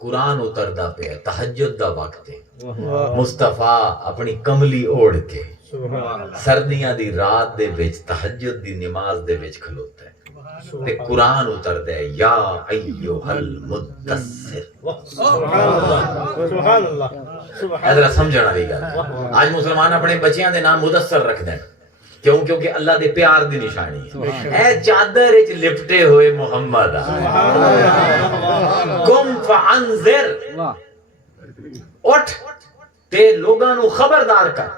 قرآن اتردا پیا، تہجد دا وقت ہے، مصطفیٰ اپنی کملی اوڑھ کے سردیاں دی رات دے وچ تہجد دی نماز دے وچ کھلوتا ہے تے قرآن اتردا ہے، یا ایھا المدثر۔ سبحان اللہ، ذرا سمجھن والی گل، آج مسلمان اپنے بچیاں دے نام مدثر رکھ دین، کیوں؟ کیونکہ اللہ دے پیار دی نشانی ہے۔ اے چادر وچ لپٹے ہوئے محمد قم فانذر، اٹھ تے لوگاں نو خبردار کر۔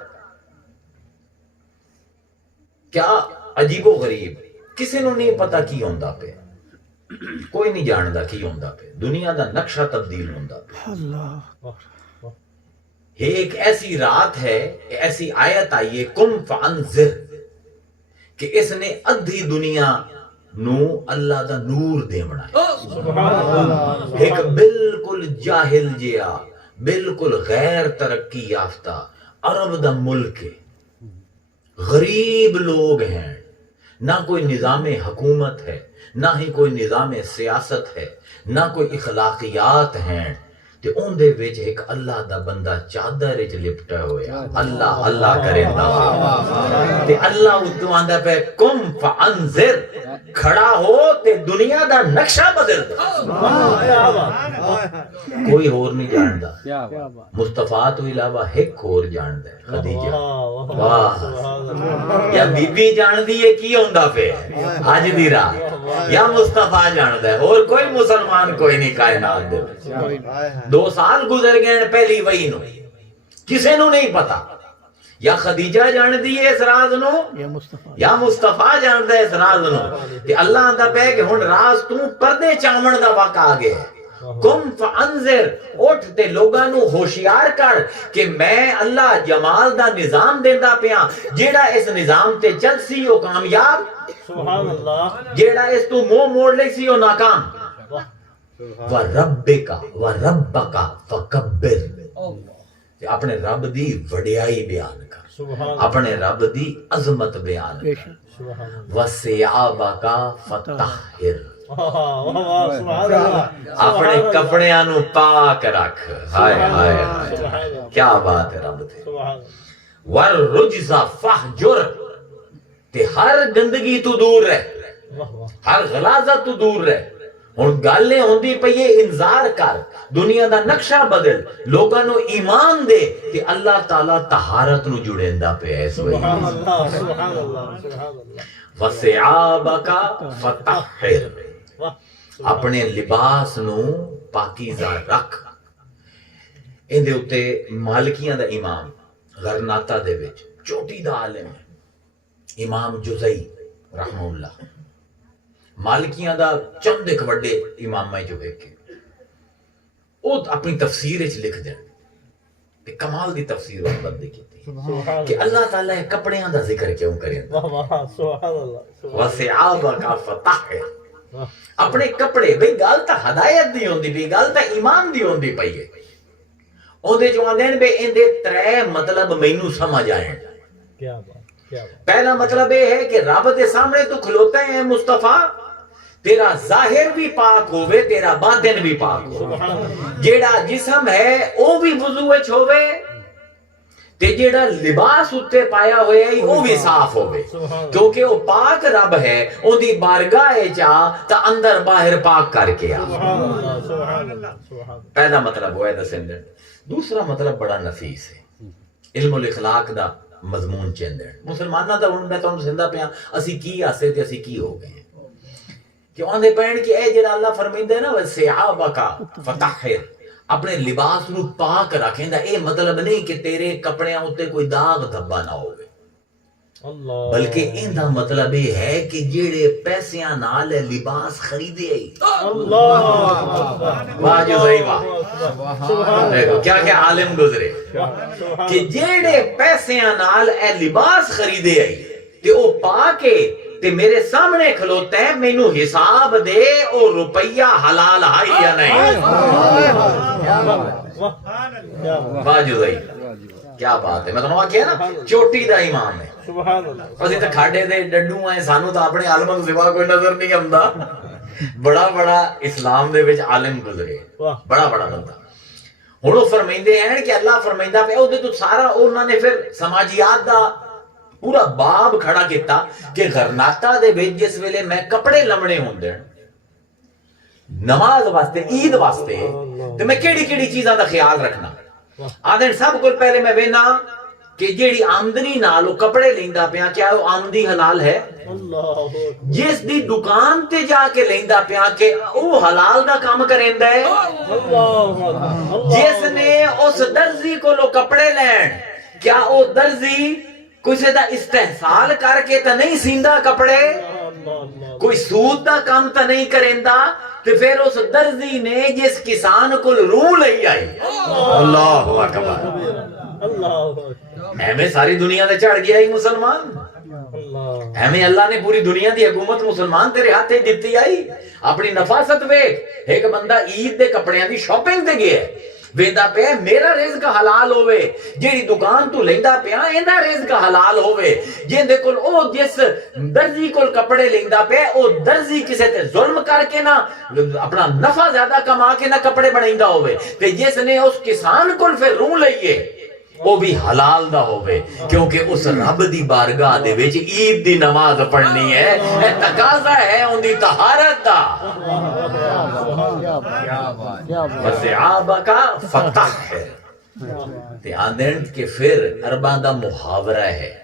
کیا عجیب و غریب، کسی نو نہیں پتا کی ہوندا پہ، کوئی نہیں جاندا کی ہوندا پہ، دنیا دا نقشہ تبدیل ہوندا پہ۔ ایک ایسی رات ہے، ایسی آیت آئی ہے قم فانذر، کہ اس نے ادھی دنیا نو اللہ دا نور دے بنایا۔ ایک بالکل جاہل جیا، بالکل غیر ترقی یافتہ عرب دا ملک ہے، غریب لوگ ہیں، نہ کوئی نظام حکومت ہے، نہ ہی کوئی نظام سیاست ہے، نہ کوئی اخلاقیات ہیں، تے اون دے وچ ایک اللہ دا بندہ چادر وچ لپٹا ہویا، اللہ اللہ کریندا تے اللہ اتوں آندا پے قم فانذر، کھڑا ہو تے دنیا دا نقشہ بدل دے۔ کوئی اور نہیں جاندا، مصطفیٰ تو علاوہ ایک اور جاندا ہے، خدیجہ۔ واہ، یا بی بی جاندی ہے کی ہوندا پے اج دی رات، یا مصطفیٰ جاندا ہے، اور کوئی مسلمان کوئی نہیں کائنات دے وچ۔ 2 سال گزر گئے پہلی وحی نو، کسے نو نہیں پتا، یا خدیجہ جاندی ہے اس راز نو، یا مصطفیٰ جاندا ہے اس راز نو، تے اللہ آندا پے کہ ہن راز تو پردے چاون دا وقت آ گیا ہے۔ قم فانذر، اٹھ تے لوگاں نو ہوشیار کر کہ میں اللہ جمال دا نظام دیندا پیا، جیڑا اس نظام تے چل سی او کامیاب، سبحان اللہ، جیڑا اس تو منہ موڑ لئی سی او ناکام۔ وَرَبِّكَ وَرَبَّكَ فَكَبِّرْ، اپنے رب دی وڈیائی بیان کر، اپنے رب دی عظمت بیان کر۔ وَثِيَابَكَ فَطَهِّرْ، اپنے کپڑیاں نو پاک رکھ۔ ہائے ہائے ہائے، کیا بات ہے رب تے۔ وَالرُّجْزَ فَاهْجُرْ، تے ہر گندگی تو دور رہ، ہر غلاظت تو دور رہ۔ ہن گل ہوندی پئی ہے انذار کر، دنیا دا نقشہ بدل، لوگاں نو ایمان دے، تے اللہ تعالی طہارت نو جڑیندا پیا اس وجہ۔ سبحان اللہ، سبحان اللہ، سبحان اللہ۔ وَثِيَابَكَ فَطَهِّرْ، اپنے لباس نو پاکیزہ رکھ۔ ان دے اتے مالکیاں دا امام غرناطہ دے وچ چوٹی دا عالم ہے امام جزئی رحمہ اللہ، مالکیاں دا چند ایک وڈے امام جو ہے کہ وہ اپنی تفسیر وچ لکھ دین تے کمال دی تفسیر اس بندے کیتی کہ اللہ تعالیٰ کپڑیاں دا ذکر کیوں کریں۔ سبحان اللہ، وَثِيَابَكَ فَطَهِّرْ، اپنے کپڑے، بھئی گل تا ہدایت دی ہوندی پئی، گل تا ایمان دی ہوندی پئی ہے۔ اودے جو آندین بے ان دے 3 مطلب مینوں سمجھ آئے۔ کیا بات، کیا بات۔ پہلا مطلب یہ ہے کہ رب دے سامنے تو کھلوتا ہے مصطفیٰ، تیرا ظاہر بھی پاک ہوئے، تیرا باطن بھی پاک ہوئے، جیڑا جسم ہے او بھی وضو وچ ہوئے، تے جیڑا لباس اتے پایا ہوئے ہے وہ بھی صاف ہوئے، کیونکہ وہ پاک رب ہے، ان دی بارگاہ چاہ تا اندر باہر پاک کر کے آ۔ سبحان اللہ، سبحان اللہ، سبحان اللہ۔ پہلا مطلب وہ ہے دسندر۔ دوسرا مطلب بڑا نفیس ہے، علم الاخلاق دا مضمون چیندے۔ مسلمانہ دا ہن میں تانوں دسندا پیا اسی کی آسے تے اسی کی ہو گئے ہیں، کہ انہاں دے پہن کہ اے جڑا اللہ فرمیندا ہے نا وَثِيَابَكَ فَطَهِّرْ، اپنے لباس نو پاک رکھیں دا، اے مطلب نہیں کہ تیرے کپڑیاں اتے کوئی داغ دھبا نہ ہوگے، بلکہ ان دا مطلب یہ ہے کہ جیڑے پیسیاں نال لباس خریدے آئی۔ واہ جو صحیح واہ، دیکھو کیا کیا عالم گزرے، کہ جیڑے پیسیاں نال اے لباس خریدے آئی تے او پا کے تے میرے سامنے کھلوتا ہے، مینوں حساب دے او روپیہ حلال ہے یا نہیں۔ واہ جو صحیح، کیا بات ہے۔ میں تمہیں کہا نا چوٹی دا امام ہے، سبحان اللہ۔ اسی تے کھاڑے دے ڈڈو ہیں، سانو تو اپنے عالموں تو سوا کوئی نظر نہیں آندا، بڑا بڑا اسلام دے وچ عالم گزرے واہ بڑا بڑا بندہ ہن وہ فرمیندے ہیں کہ اللہ فرمیندا پیا اودے تو سارا انہوں نے پھر سماجیات دا پورا باب کھڑا کیتا کہ غرناطہ دے وچ جس ویلے میں کپڑے لمنے ہوندے نماز واسطے عید واسطے تے میں کیڑی کیڑی چیزاں دا خیال رکھنا آدھے سب کو پہلے میں وینا کہ جیڑی آمدنی نال وہ کپڑے لیندا پیا کیا وہ آمدنی حلال ہے اللہ جس دی دکان تے جا کے لیندا پیا کہ وہ حلال دا کام کریندا ہے اللہ جس نے اس درزی کو لو کپڑے لین کیا وہ درزی کسی دا استحصال کر کے تا نہیں سیندا کپڑے کوئی سود دا کام تا نہیں کریندا تے پھر اس درزی نے جس کسان کو روح لئی آئی اللہ اکبر اللہ ایویں ساری دنیا دے چڑھ گیا ہی مسلمان اللہ ایویں اللہ نے پوری دنیا دی حکومت مسلمان تیرے ہاتھ دتی آئی اپنی نفاست ویکھ ایک بندہ عید دے کپڑیاں دی شاپنگ تے گیا ویندا پیا میرا رزق حلال ہوے جیڑی دکان تو لیندا پیا ایندا رزق حلال ہوے جیندے کول او جس درزی کول کپڑے لیندا پیا او درزی کسے تے ظلم کر کے نہ اپنا نفع زیادہ کما کے نہ کپڑے بنائندا ہوے تے جس نے اس کسان کول پھر روح لئیے وہ بھی حلال دا ہوے کیونکہ اس رب دی بارگاہ دے وچ عید دی نماز پڑھنی ہے اے تقاضا ہے ان دی طہارت دا وسعابہ کا فتح ہے دھیان دین کہ پھر عرباں دا محاورہ ہے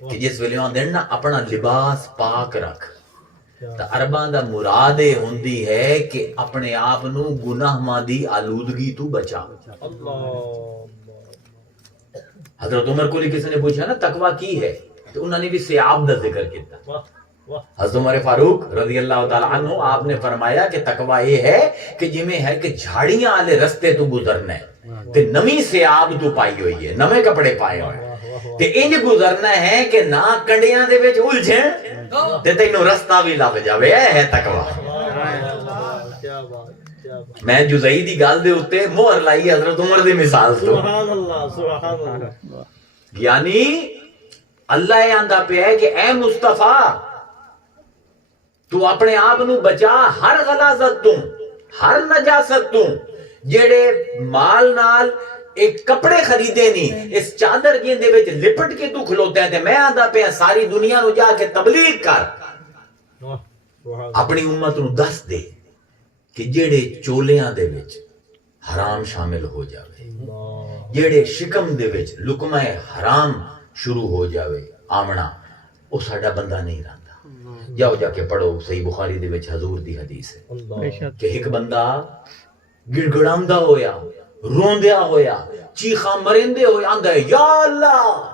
کہ جس ویلے آندن نا اپنا لباس پاک رکھ تا عرباں دا مراد ہوندی ہے کہ اپنے آپ نو گناہ ماں دی آلودگی تو بچا حضرت عمر کو کسی نے پوچھا نا تقوی کی ہے تو انہوں نے بھی سیاب دا ذکر کیا حضرت عمر فاروق رضی اللہ تعالیٰ عنہ آپ نے فرمایا کہ تقوی یہ ہے کہ جمیں ہے کہ جھاڑیاں آلے رستے تو گزرنا ہے تے نمی سیاب تو پائی ہوئی ہے نمے کپڑے پائے ہوئے تے انج گزرنا ہے کہ نہ کنڈیاں دے وچ الجھن تے تینوں رستہ بھی لب جاوے ہے تقوی میں جزئی دی گل دے اوتے مہر لائی حضرت عمر دی مثال تو سبحان اللہ سبحان اللہ یعنی اللہ یہ آندا پہ ہے کہ اے مصطفیٰ تو اپنے آپ نو بچا ہر غلاظت تو ہر نجاست تو جیڑے مال نال ایک کپڑے خریدے نہیں اس چادر جیندے وچ لپٹ کے تو کھلوتا ہے تے میں آندا پہ ساری دنیا نو جا کے تبلیغ کر اپنی امت نو دس دے کہ جیڑے چولیاں دے وچ حرام شامل ہو جاوے جیڑے شکم دے وچ لقمہ حرام شروع ہو جاوے آمنا او ساڈا بندہ نہیں رہندا جاؤ جا کے پڑھو صحیح بخاری دے وچ حضور دی حدیث ہے کہ ایک بندہ گڑ گڑاندا ہویا روندیا ہویا چیخاں مرندے ہوئے آندا ہے یا اللہ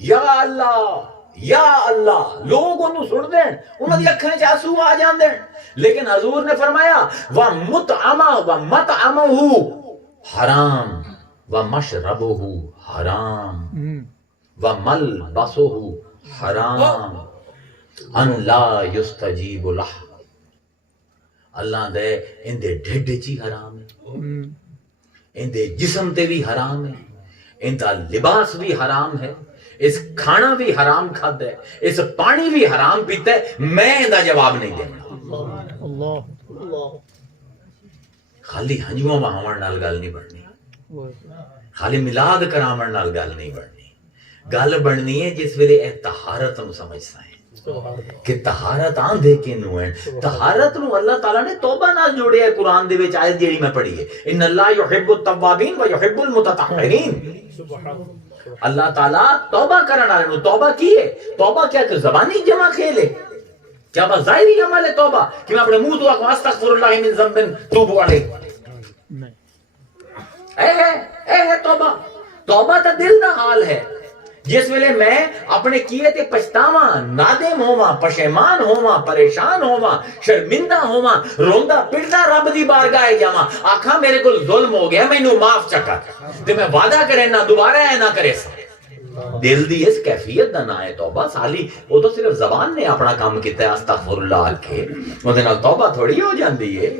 یا اللہ یا اللہ لوگ انہوں سن دیں انہوں دی اکھیں چاسو آ جان دیں لیکن حضور نے فرمایا وَمُطْعَمَهُ حرام وَمَشْرَبُهُ حرام وَمَلْبَسُهُ حرام ان لا يستجیب لہ اللہ دے ان دے ڈھڈ چی حرام ہے ان دے جسم تے بھی حرام ہے ان دا لباس بھی حرام ہے اس کھانا بھی حرام کھاتا ہے اس پانی بھی حرام پیتا ہے میں ان دا جواب نہیں دینا خالی ہنجوان بہاون نال گل نہیں بڑھنی خالی ملاد کرامن نال گل نہیں بڑھنی گل بڑھنی ہے جس ویلے اے طہارت نو سمجھتا ہے کہ طہارت آندھے کے نو ہے طہارت نو اللہ تعالیٰ نے توبہ نال جوڑے ہے قرآن دے وچ آیت جیڑی میں پڑھی ہے ان اللہ یحب التوابین و یحب المتطہرین اللہ تعالیٰ توبہ کرنا ہے توبہ کی ہے توبہ کیا کہ زبانی جمع کھیل ہے کیا بس ظاہری عمل ہے توبہ کہ میں اپنے منہ دعا کو استغفر اللہ من ذنب توبوا علیہ اے ہے توبہ توبہ تا دل دا حال ہے جس ویلے میں اپنے کیے تے پچھتاواں نادم ہوواں پشیمان ہوواں پریشان ہوواں شرمندہ ہوواں روندا پڑدا رب دی بارگاہ جاواں آکھاں میرے کو ظلم ہو گیا مینوں معاف چکر تے میں وعدہ کرے نہ دوبارہ اے نہ کرے دل دی اس کیفیت دا نہ ہے توبہ سالی وہ تو صرف زبان نے اپنا کام کیتا ہے استغفر اللہ کے وہ دے نال توبہ تھوڑی ہو جاندی ہے